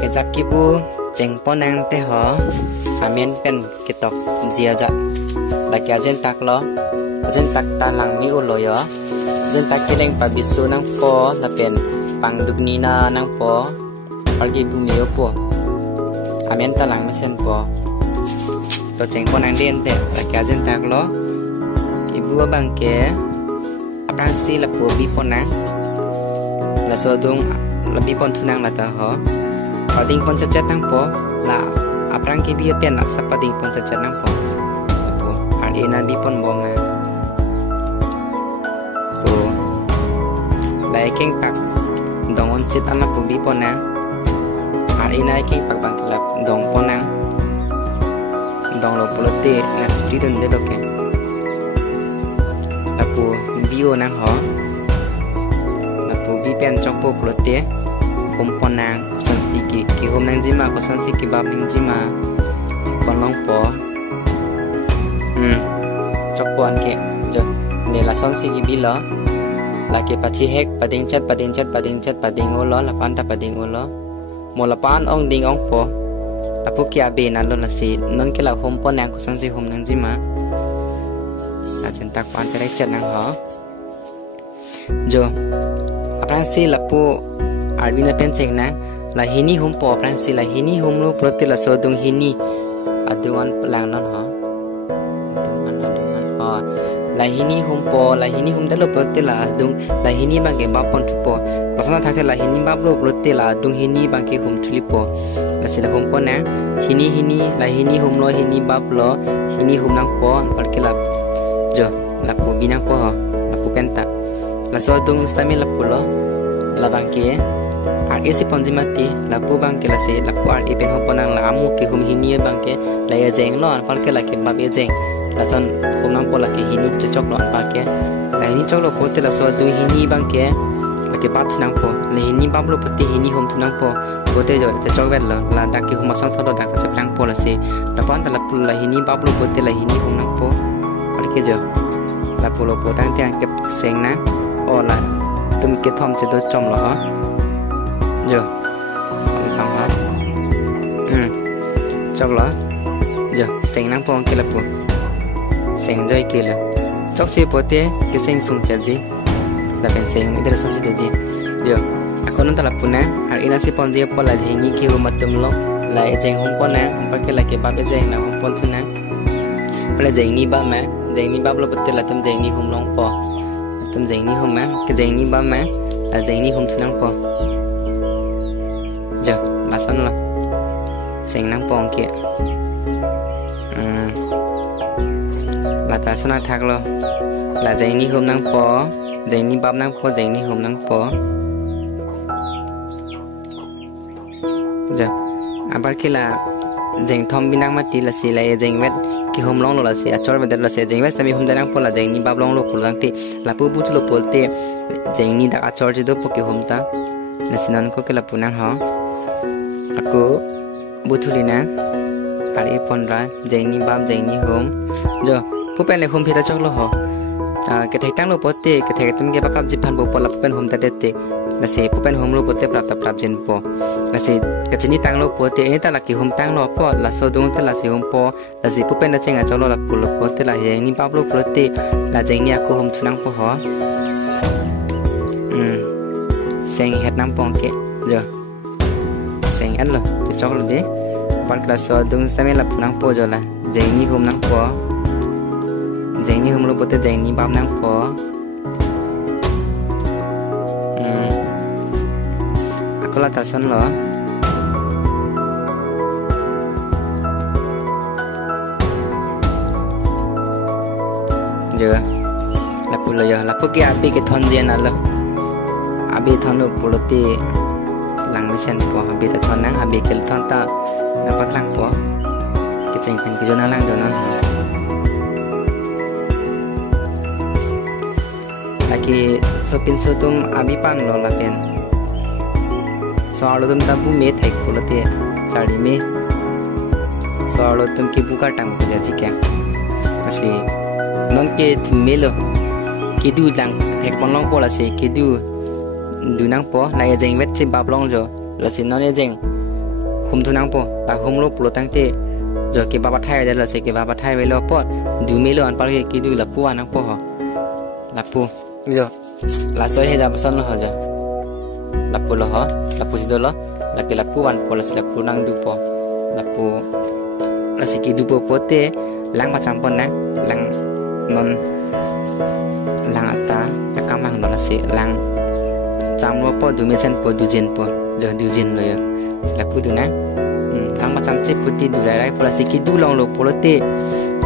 cái giáp kia bu chèn po nang te hở à miên pen cái tóc dìa dạ là cái dân tạc lo dân tạc ta lang mi u loi yo dân tạc cái leng pa bisu nang po là pen pang duk ni na nang po pergi bu mi po à miên ta lang mi sen po to chèn po nang den te là cái dân tạc lo cái bua bang ke apang si là po bi po nang là so dung là bi pon thu nang là ta hở pading pon cecet nang po là aprang ke bi pen là sap pading pon cecet nang po ar ina bi pon bom na po lai keng pak dong on chit an la po bi pon na ar ina keng pak bang kelap dong pon nang dong lo polote na student de loke la po bio nang ho la po bi pen chok po polote hôm pon nang san si ki hôm nang jima ko san si ki bab ning jima pon long po chok pon ke jo ne la san si ki bi lo la ke pachi hek pading chat pading o lo la pan ta pading o lo mo la pan ong ding ong po la pu kia be na lo la si non ke la hôm pon nang ko san si hôm nang jima la chen tak pan te chat nang ho jo aprang si la pu Arvina penseng na la hini hum po prang si la hini hum lu proti la so dung hini adungan pelang non ha adungan ha la hini hum po la hini hum da lu proti la dung la hini bang ke ba pon thu po pasana tha se la hini ba lu proti la dung hini bang ke hum thuli po la si la hum po na hini la hini hum lo hini ba lo hini hum nang po par ke la jo la pu binang po ha la pu penta la so dung stami la pu lo la bang ke ar isi ponjimati la pu bang ke la se la pu ar ipen hoponang la amu ke hum hini bang ke la ya jeng lo an par ke la ke ba be jeng la son hum nang po la ke hini che chok lo an par ke la hini chok lo po te la so du hini bang ke la ke pat nang po la hini ba lo puti hini hum thu nang po po te jo che chok vet lo la dak ke hum ma song tho dak che plang po la se la pon ta la pu la hini ba lo po te la hini hum nang po par ke jo la pu lo po tang tiang ke seng na o la tum ke thom che do chom lo ha jo tong ha chok lo jo seng nang pong ke la pu seng joi ke la chok si pote ke seng sung chal ji la ben seng mi der son si do ji jo akon ta la pu na ar ina si pon je po la dhengi ki hu matum lo la e jeng hum pon na pa ke la ke ba be jeng na hum pon thu na pala jeng ni ba ma jeng ni ba lo pote la tum jeng ni hum long po tum jeng ni hum ma ke jeng ni ba ma la jeng ni hum thu nang po giờ là son lo seng nang pong kia là ta son thak lo là dây ni hôm nang po dây ni bab nang po dây ni hôm nang po giờ abar kia là dây thom binang mati là si là dây wet ki hôm long lo là si achor wet là si dây wet sami hôm nang po là dây ni bab long lo pulang ti là pu lo polte dây ni da achor je do po ki hôm ta là sinan ko ke la punang ho aku butulina ari ponra jaini bam jaini hom jo pupen le hom phita choklo ho ke thai tang lo pote ke thai tum ke bapap jipan bo pola pupen hom ta dete la se pupen hom lo pote prap jin po la se ke chini tang lo pote ni ta la ki hom tang lo po la so dung ta la se hom po la se pupen da chenga choklo la pulo pote la jaini bab lo pote la jaini aku hom thunang po ho seng het nam pong ke jo seng an lo to chok lo de par kla so dung same la punang po jo la jaini hum nang po jaini hum lo pote jaini bam nang po akola ta son lo jo la pu lo yo la pu ke abi ke thon je na lo abi thon lo polote lang mi sen po abi ta thon nang abi kel thon ta na pak lang po ke cheng pen ke jona lang jona lagi sopin sotum abi pan lo la pen so alo tum ta bu me thai polote chari me so alo tum ki buka tang ko ja ji ke asi non ke me lo ki du lang thek pon long po la se ki du nang po la ya jeng vet se bab long jo la sin non ya jeng hum thu nang po la hum lo pulo tang te jo ke baba thai de la se ke baba thai we lo po du me lo an par ke ki du la pu anang po ho la pu jo la so he ja pasan lo ho jo la pu lo ho la pu do lo la ke la pu wan po la se la pu nang du po la pu la se ki du po po te lang ma cham pon na lang non lang ata ka kamang no la se lang cham lo po du me chen po du jin po jo du jin lo yo se la pu du na lang ma cham che pu ti du rai po la se ki du long lo po lo te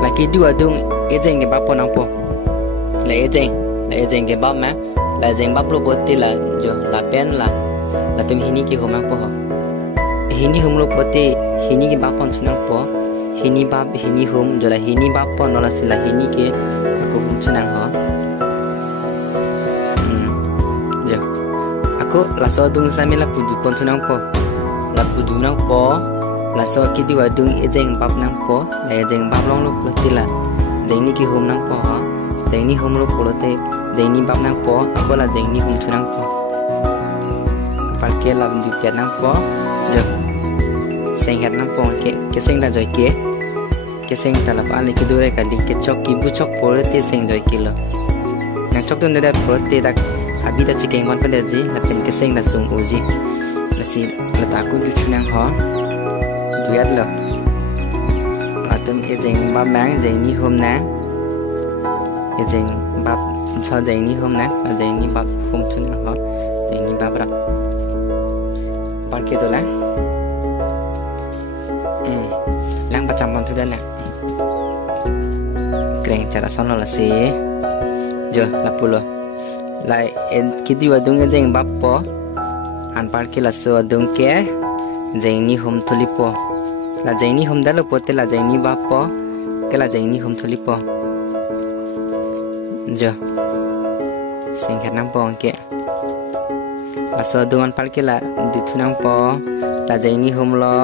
la ki du adung e jeng ke ba po nang po la e jeng ke ba ma la jeng ba lo po te la jo la pen la tum hini ki ho mang po ho hini hum lo po te hini ke ba pon sunang po hini bab hini hum jola hini bab pon nola sila hini ke aku hum sunang ho jo aku laso dung samila pudu pon sunang po la pudu nang po laso ki di wadung ejeng bab nang po la ejeng bab long lo putila jengni ki hum nang po jengni hum lo pulote jengni bab nang po aku la jengni hum sunang po parke la du pya nang po jo seng het nang po ke seng da joy ke seng ta la pa le ki dure ka li ke chok ki bu chok por te seng joy ki lo nang chok dun da por te da abi da chi keng wan pa de ji la pen ke seng da sung u ji la si la ta ku du chunang ho du yat lo atum e jeng ba mang jeng ni hom na e jeng ba cho jeng ni hom na jeng ni ba hom chunang ho jeng ni ba bra parke to la lang pacham pon thu da na kreng cara sono la se jo la pulo la en kidi wa dung jeng bap po an par ki la so dung ke jeng ni hum thuli po la jeng ni hum da lo po te la jeng ni bap po ke la jeng ni hum thuli po jo seng khat nang po ke la so dung an par ki la du thu nang po la jeng ni hum lo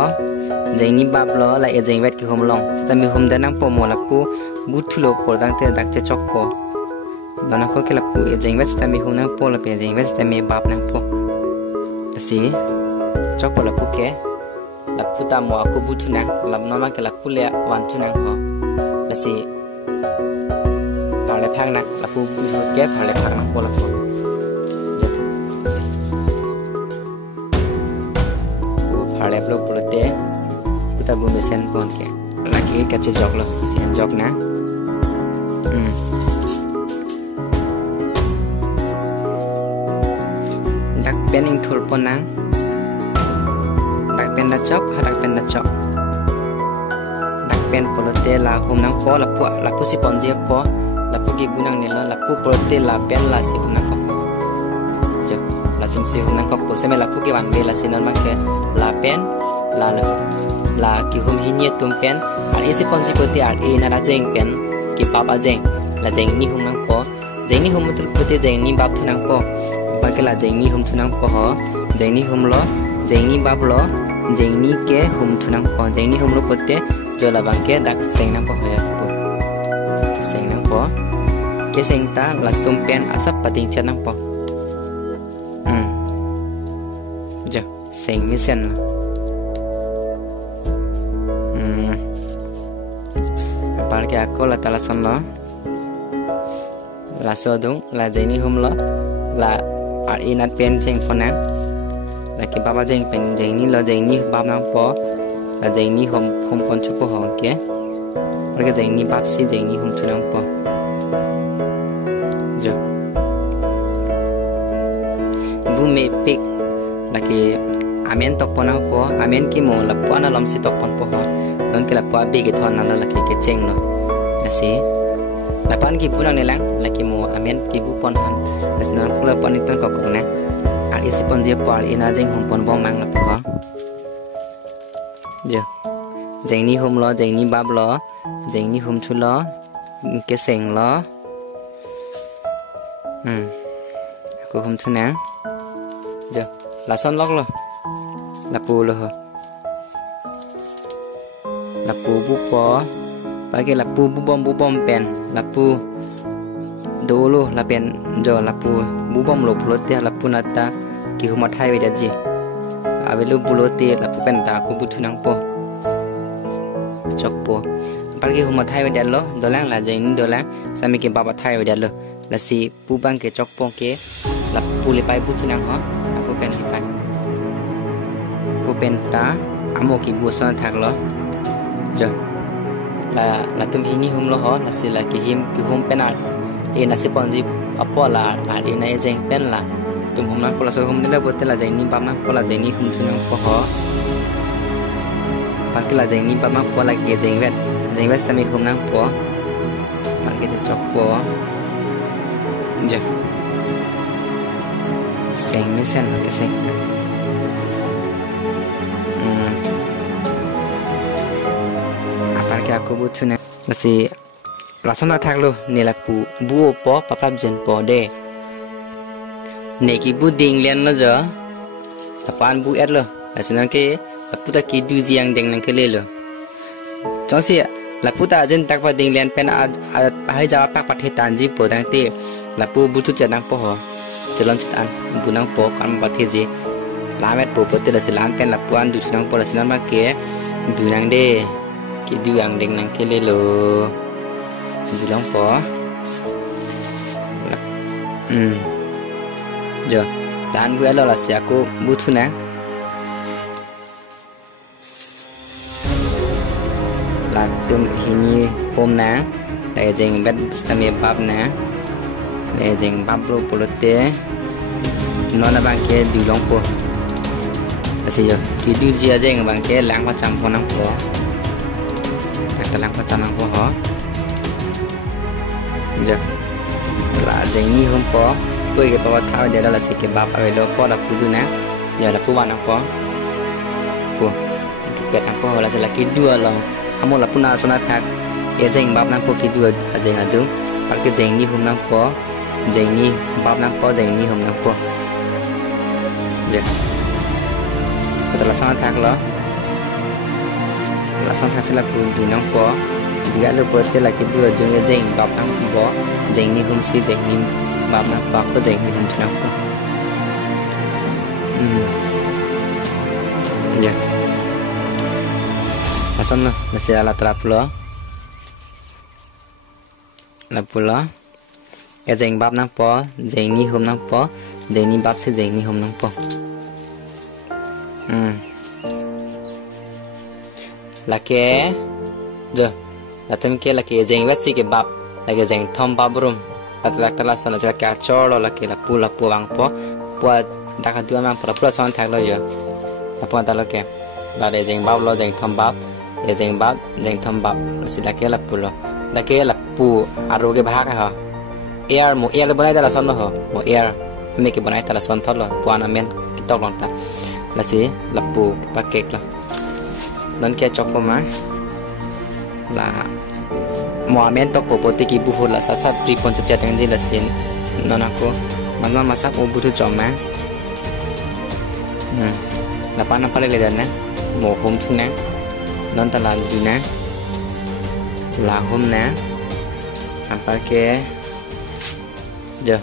jeng ni bab lo la e jeng vet ki hum long sta mi hum da nang po mo la pu bu thulo po dang te dak che chok po dona ko ke la pu e jeng vet sta mi hum nang po la pe jeng vet sta mi bab nang po si chok po la pu ke la pu ta mo aku bu thu nang la no ma ke la pu le wan thu nang ho la si pa le phang nang la pu bu ke pa le phang nang po la po pa le blo pu te ta bu mesen pon ke lagi kache jog lo sen jog na dak pen ing thul pon na dak pen na chok ha dak pen na chok dak pen polote la hum nang po la pu si pon je po la pu gi gunang ne la pu polote la pen la si hum nang ko je la tum si hum nang ko po se me la pu gi wan be la si non ma ke la pen la ki hum hinie tum pen ar isi pon ji poti ar e na ra jeng pen ki papa jeng la jeng ni hum nang po jeng ni hum tul poti jeng ni bab thu nang po ba ke la jeng ni hum thu nang po ho jeng ni hum lo jeng ni bab lo jeng ni ke hum thu nang po jeng ni hum lo pote jo la bang ke dak seng nang po ho po seng nang po ke seng ta la tum pen asap pating chan nang po jo seng mi sen par ke aku la tala son lo la so dung la jeni hum lo la ar inat pen jeng pona la ki baba jeng pen jeng ni lo jeng ni bab nang po la jeng ni hum pon chu po ho ke par ke jeng ni bab si jeng ni hum thu nang po jo bu me pik la ki amen tok pona po amen ki mo la po na lom si tok pon po ho non ke la po be ke thon na la ke cheng no la si la pan ki punang ne lang la ki mo amen ki bu pon han la si non ko la pon ton ko ko na al isi pon je par ina jeng hum pon bom mang la po jo jeng ni hum lo jeng ni bab lo jeng ni hum thu lo ke seng lo ko hum thu na jo la son lok lo la pu lo la pu bu po pagi la pu bu bom pen la pu dulu la pen jo la pu bu bom lo plote la pu nata ki huma thai we ji avelu bulote la pupen ta ku butu nang po chok po parke huma thai wedia lo dolang la jeng dolang sami ke baba thai wedia lo la si pu bang ke chok po ke la pu le pai butu nang ho la pupen ki pai pupen ta amo ki bu son thak lo jo la tum hini hum lo ho la si la ki him ki hum penal e na si ponji apola la e na jeng pen la tum hum na pola so hum dile bote la jeng ni bam na pola jeng ni hum tu nang po ho parke la jeng ni bam na pola ke jeng vet tami hum nang po parke te chok po jo seng me sen ke seng parke aku butuh na masih rasanya thak lo nila pu buo po papap jen po de neki bu ding len lo jo tapan bu er lo asina ke puta ki du jiang deng nang ke le lo chongsi la puta jen tak pa ding len pen a hai jawa pak pathe tan ji po dang te la pu butu janang po ho jelon chitan bunang po kan pathe ji lamet po po te la silan pen la puan du nang po la sinan ma ke du nang de ki du yang deng nang ke le lo bilang po jo dan bu elo la si aku butuh na la tum hini pom na la jeng bet stame bab na la jeng bab ro polote nona bang ke dilong po asi jo ki du ji jeng bang ke lang pa cham po nang po ta lang pa cham nang po ho jo la jeng ni hum po tôi cái bao thao để đó là sự cái bắp ở bên đó là phụ du nè giờ là phụ bạn nào po pet nào po là sẽ là cái dua lòng amo là puna sona thak cái jeng bắp nào po cái dua là jeng là đúng và cái jeng ni hum nào po jeng ni bắp nào po jeng ni hum nào po giờ kita là sona thak lo là sona thak sẽ là phụ du nào po juga lu pote là cái dua jeng jeng bắp nào po jeng ni hum si jeng ni bab na bab ko jeng ni hum tu nào po ya asam na nasi ala trapulo la pulo ya jeng bab na po jeng ni hum na po jeng ni bab se jeng ni hum na po la ke jo la tem ke la ke jeng wet si ke bab la ke jeng thom bab rum atlak tala sana sila ka cholo la ke la pu bang po da ka dua mang pura son thak lo yo la po ta lo ke la de jeng bab lo jeng thom bab ye jeng bab jeng thom bab sila ke la pu lo da ke la pu aro ke bha ka ha air mo air le banai ta la son lo ho mo air me ke banai ta la son thot lo po na men ki tok lon ta la si la pu pa kek lo non ke chok po ma la Muamen tok popote ki buhur la sasat pri koncecat yang jelasin non aku mana masak mau butuh coma lapan apa lagi dan mau hom tu na non talan tu na la hom na apa ke jo